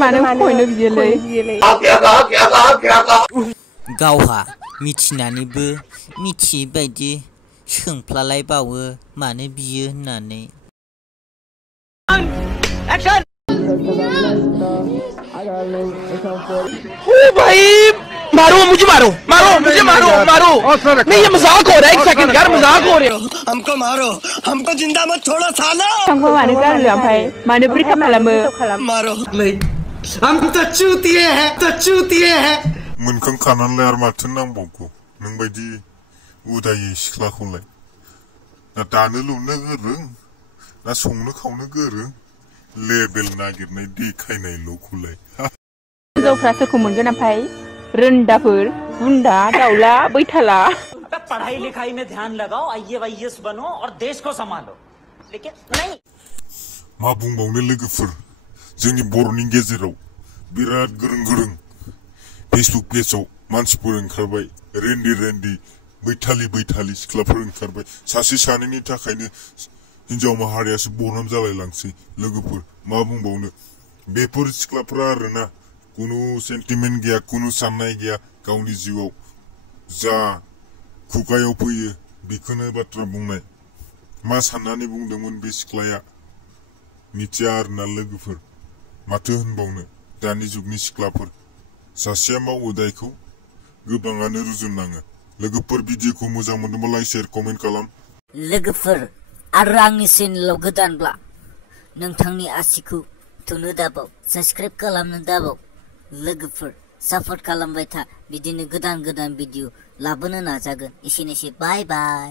मानो koinw बियोलै गावहा मिथिनानैबो मिथियै बायदि सोंफ्लालायबावो मानो बियो होननानै एक्शन ओ भाई मारो मुझे मारो मुझे मारो नहीं ये मजाक हो रहा है एक सेकंड यार मजाक हो रहे हो हमको मारो हमको जिंदा मत छोड़ो सालो थांबा मानो गारो ओमफ्राय मानो ब्रेकआप खालामो मारो नहीं हम तो चूतिए हैं मोनखां खानानैलाय आरो माथो नांबावगौ नों बायदि उदायै सिख्लाखौलाय ना दानो लुनो गोरों ना संनो खावनो गोरों लेबेल नागिरनाय देखायनायल'खौलाय हिनजावफ्रा सोरखौ मोनगोन ओमफ्राय रोन्दाफोर गुन्दा दाउला बैथाला पढ़ाई लिखाई में ध्यान लगाओ आईएएस बनो और देश को संभालो लेकिन नहीं मा बुंबावनो लोगोफोर जोंनि बर'नि गेजेराव बिराद गोरों फेसबुक पेजआव मानसिफोर ओंखारबाय रेन्डि बैथालि सिख्लाफोर ओंखारबाय सासे सानैनि थाखायनो हिनजाव माहारियासो बरनाम जालायलांसै लोगोफोर मा बुंबावनो बेफोर सिख्लाफोरा आरोना कुनु सेन्टिमेन्ट गैया कुनु साननाय गैया गावनि जिउआव जा खुगायाव फैयो बेखौनो बाथ्रा बुंनाय मा साननानै बुंदोंमोन बे सिख्लाया मिथिया आरोना लोगोफोर माथो होनबावनो दानि जुगनि सिख्लाफोर सासेया मावो दायखौ गोबाङानो रुजुननाङो लोगोफोर भिडिअखौ मोजां मोनदोंबा लाइक शेयार कमेन्ट खालाम लोगोफोर आरो आंनि चेनेलाव गोदानब्ला नोंथांनि आसिखौ थुनो दाबाव साबस्क्राइब खालामनो दाबाव लोगोफोर सापर्ट खालामबाय था बिदिनो गोदान भिडिअ लाबोनो नाजागोन एसेनोसै बाय बाय